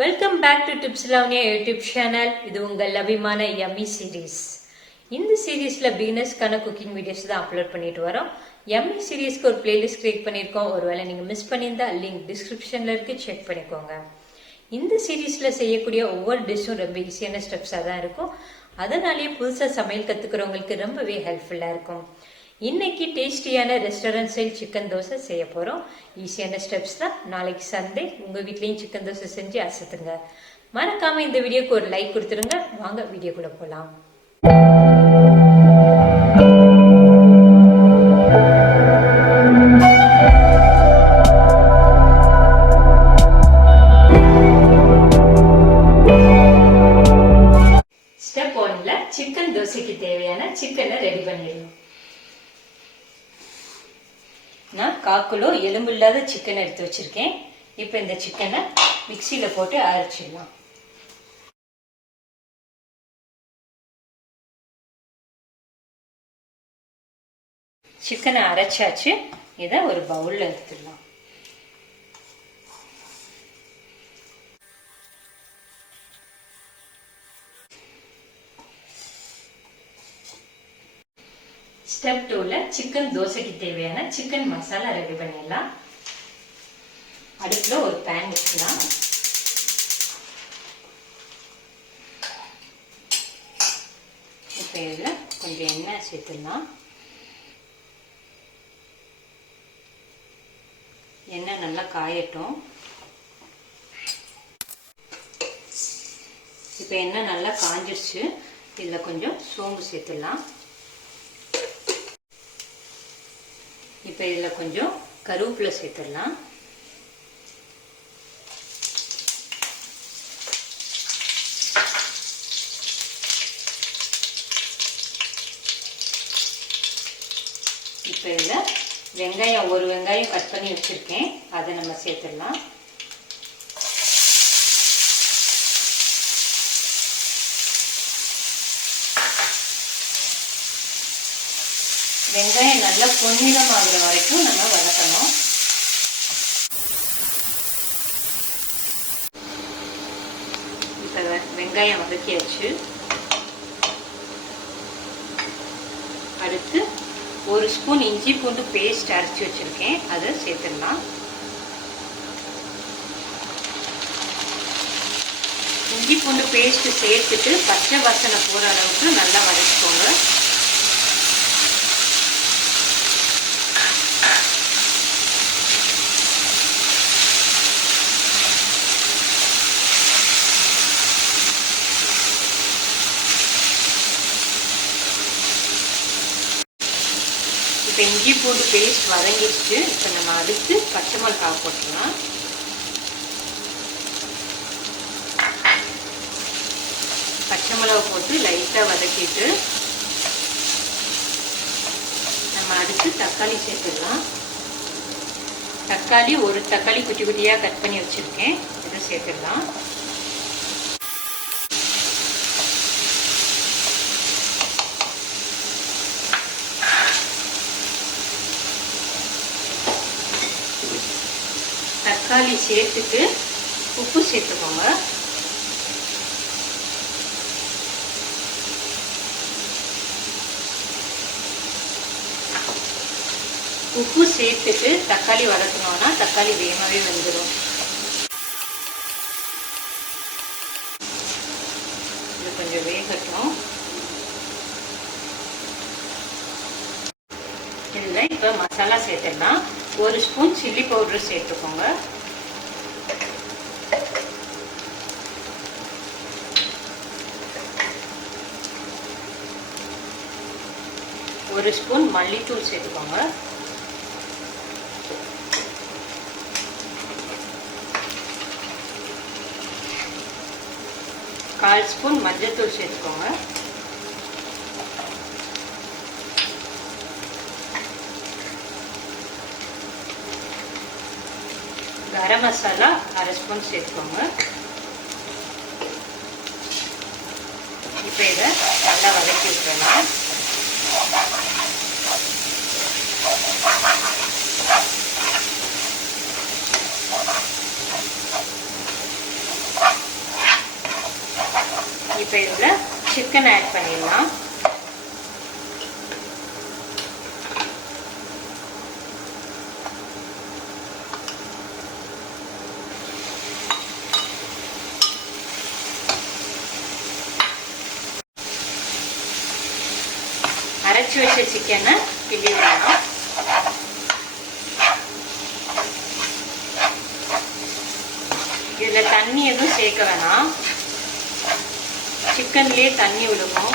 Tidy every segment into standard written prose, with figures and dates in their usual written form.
Welcome back to TipsLavanya YouTube channel. இது உங்கள் அபிமான yummy series. இந்த சீரீஸ்ல பிகினர்ஸ்க்கான குக்கிங் வீடியோஸ் தான் அப்லோட் பண்ணிட்டு வரோம். yummy சீரீஸ்க்கு ஒரு பிளேலிஸ்ட் கிரியேட் பண்ணிருக்கோம். ஒருவேளை நீங்க மிஸ் பண்ணியிருந்தா லிங்க் டிஸ்கிரிப்ஷன்ல இருக்கு, செக் பண்ணிக்கோங்க. இந்த சீரீஸ்ல செய்யக்கூடிய ஒவ்வொரு டிஷ்ஷும் ரொம்ப ஈஸியான ஸ்டெப்ஸா தான் இருக்கும். அதனாலேயே புதுசா சமையல் கத்துக்கிறவங்களுக்கு ரொம்பவே ஹெல்ப்ஃபுல்லா இருக்கும். இன்னைக்கு டேஸ்டியான ரெஸ்டாரண்ட் ஸ்டைல் சிக்கன் தோசை செய்ய போறோம். ஈஸியான ஸ்டெப்ஸ் தான். நாளைக்கு சண்டே உங்க வீட்லயும் சிக்கன் தோசை செஞ்சு அசத்துங்க. மறக்காம இந்த வீடியோக்கு ஒரு லைக் கொடுத்துருங்க. வாங்க வீடியோக்குள்ள போலாம். ஸ்டெப் 1ல சிக்கன் தோசைக்கு தேவையான சிக்கனை ரெடி பண்ணிடணும். நான் 1/4 கிலோ எலும்பு இல்லாத சிக்கன் எடுத்து வச்சிருக்கேன். இப்போ இந்த சிக்கனை மிக்சியில போட்டு அரைச்சிடலாம். சிக்கனை அரைச்சாச்சு. இதை ஒரு பவுல்ல எடுத்துடலாம். ஸ்டெப் 2ல சிக்கன் தோசைக்கு தேவையான சிக்கன் மசாலா ரெடி பண்ணிடலாம். அடுப்புல ஒரு பேன் வச்சுக்கலாம். இப்போ இதுல கொஞ்சம் எண்ணெய் சேர்த்துடலாம். எண்ணெய் நல்லா காயட்டும். இப்போ எண்ணெய் நல்லா காஞ்சிருச்சு. இதுல கொஞ்சம் சோம்பு சேர்த்துடலாம். இப்போ இதுல கொஞ்சம் கருவேப்பிலை சேர்த்துடலாம். இப்போ இதுல வெங்காயம், ஒரு வெங்காயம் கட் பண்ணி வச்சிருக்கேன், அதை நம்ம சேர்த்துடலாம். வெங்காயம் நல்லா பொன்னிறம் ஆகுற வரைக்கும் நம்ம வதக்கணும். இப்ப வெங்காயம் வதக்கியாச்சு. அடுத்து 1 ஸ்பூன் இஞ்சி பூண்டு பேஸ்ட் அரைச்சி வச்சிருக்கேன், அதை சேர்த்துடலாம். இஞ்சி பூண்டு பேஸ்ட் சேர்த்துட்டு பச்சை வாசனை போற அளவுக்கு நல்லா வதக்கிக்கோங்க. இப்போ இஞ்சி பூண்டு பேஸ்ட் வதங்கிடுச்சு. இப்போ நம்ம அடுத்து பச்சை மிளகாய் போட்டுக்கலாம். பச்சை மிளகாய் போட்டு லைட்டாக வதக்கிட்டு நம்ம அடுத்து தக்காளி சேர்த்துக்கலாம். தக்காளி, ஒரு தக்காளி குட்டி குட்டியாக கட் பண்ணி வச்சுருக்கேன், இதை சேர்த்துடலாம். தக்காளி சேர்த்துட்டு உப்பு சேர்த்துக்கோங்க. உப்பு சேர்த்துட்டு தக்காளி வதக்கணும்னா தக்காளி வேகமாவே வெந்துடும். இது கொஞ்சம் வேகட்டும். இதில் இப்போ மசாலா சேர்த்துடலாம். 1 ஸ்பூன் சில்லி பவுடர் சேர்த்துக்கோங்க. 1 ஸ்பூன் மல்லித்தூள் சேர்த்துக்கோங்க. 1/4 ஸ்பூன் மஞ்சள்தூள் சேர்த்துக்கோங்க. கரம் மசாலா 1/2 ஸ்பூன் சேர்த்துக்கோங்க. இப்போ இதை நல்லா வதக்கி விட்டுறலாம். இப்போ இதில் சிக்கன் ஆட் பண்ணிடலாம். அரைச்சி வச்ச சிக்கனை கிள்ளி விடலாம். இதில் தண்ணி எதுவும் சேர்க்க வேணாம், சிக்கன்லேயே தண்ணி விழுகும்.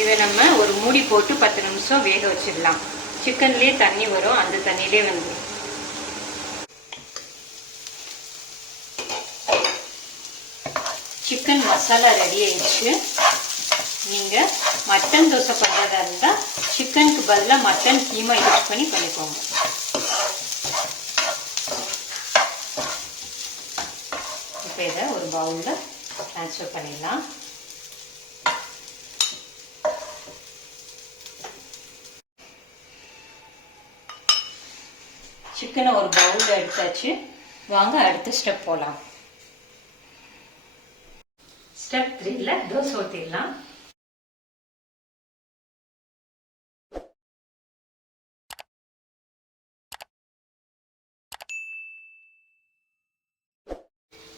இதை நம்ம ஒரு மூடி போட்டு 10 நிமிஷம் வேக வச்சிடலாம். சிக்கன்லேயே தண்ணி வரும், அந்த தண்ணியிலே வந்து சிக்கன் மசாலா ரெடி ஆயிடுச்சு. நீங்கள் மட்டன் தோசை பண்ணுறதா இருந்தால் சிக்கனுக்கு பதிலாக மட்டன் கீமா யூஸ் பண்ணிக்கோங்க. இப்போ இதை ஒரு பவுலில் ட்ரான்ஸ்ஃபர் பண்ணிடலாம். சிக்கனை ஒரு பவுலில் எடுத்தாச்சு. வாங்க அடுத்த ஸ்டெப் போகலாம். ஸ்டெப் 3ல தோசை ஊற்றிடலாம்.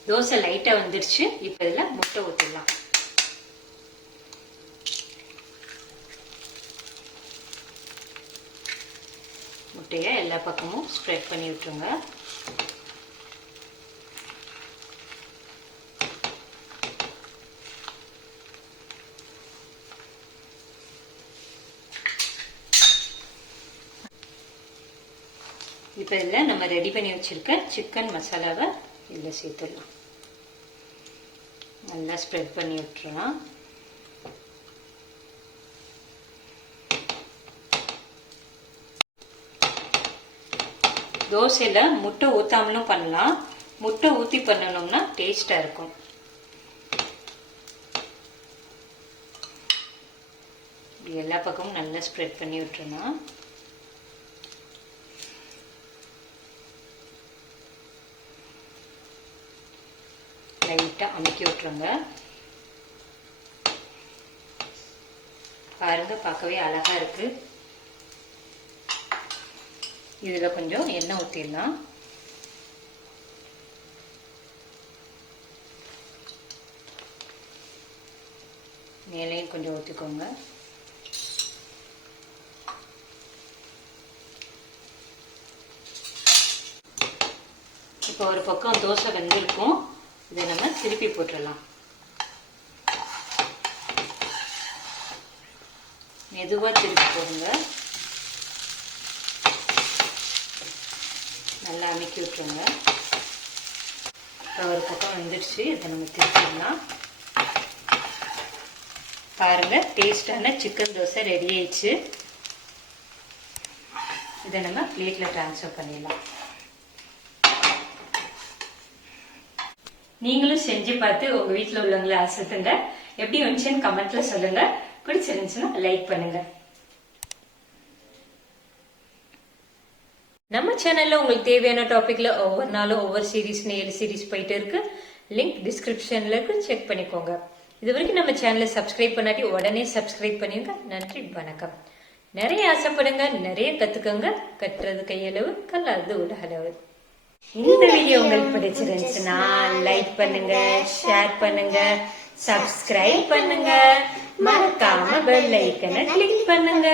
தோசை லைட்டாக வந்துடுச்சு. இப்போ இதில் முட்டை ஊற்றிடலாம். முட்டையை எல்லா பக்கமும் ஸ்ப்ரெட் பண்ணி விட்டுருங்க. இப்போ இதில் நம்ம ரெடி பண்ணி வச்சுருக்க சிக்கன் மசாலாவை இதில் சேர்த்துடலாம். நல்லா ஸ்ப்ரெட் பண்ணி விட்டுறலாம். தோசையில் முட்டை ஊற்றாமலும் பண்ணலாம், முட்டை ஊற்றி பண்ணணும்னா டேஸ்டாக இருக்கும். எல்லா பக்கமும் நல்லா ஸ்ப்ரெட் பண்ணி விட்டுறலாம். லைட்டாக அமுக்கி விட்டுருங்க. பாருங்க, பார்க்கவே அழகா இருக்கு. இதில் கொஞ்சம் எண்ணெய் ஊற்றிடலாம். மேலேயும் கொஞ்சம் ஊற்றிக்கோங்க. இப்போ ஒரு பக்கம் தோசை வெந்திருக்கும். இதை நம்ம திருப்பி போட்டுடலாம். மெதுவாக திருப்பி போடுங்க. நல்லா அமுக்கி விட்டுருங்க. இப்போ ஒரு பக்கம் வந்துடுச்சு. இதை நம்ம திருப்பிடலாம். பாருங்க, டேஸ்டான சிக்கன் தோசை ரெடி ஆயிடுச்சு. இதை நம்ம பிளேட்டில் ட்ரான்ஸ்ஃபர் பண்ணிடலாம். நீங்களும் செஞ்சு பார்த்து உங்க வீட்டில் உள்ளவங்களை அசத்துங்க. எப்படி வந்துச்சுன்னு கமெண்ட்ல சொல்லுங்க. பிடிச்சிருந்துச்சுன்னா லைக் பண்ணுங்க. நம்ம சேனல்ல உங்களுக்கு தேவையான டாபிக்ல ஒவ்வொரு நாளும் ஒவ்வொரு சீரீஸ் 7 சீரீஸ் போயிட்டு இருக்கு. லிங்க் டிஸ்கிரிப்ஷன்ல இருக்கு, செக் பண்ணிக்கோங்க. இது வரைக்கும் நம்ம சேனலை சப்ஸ்கிரைப் பண்ணாட்டி உடனே சப்ஸ்கிரைப் பண்ணிருங்க. நன்றி, வணக்கம். நிறைய ஆசைப்படுங்க, நிறைய கத்துக்கோங்க. கட்டுறது கையளவு, கல்லாது உலகளவு. இந்த வீடியோ உங்களுக்கு பிடிச்சிருந்துச்சுன்னா லைக் பண்ணுங்க, ஷேர் பண்ணுங்க, சப்ஸ்கிரைப் பண்ணுங்க, மறக்காம பெல் ஐக்கனை கிளிக் பண்ணுங்க.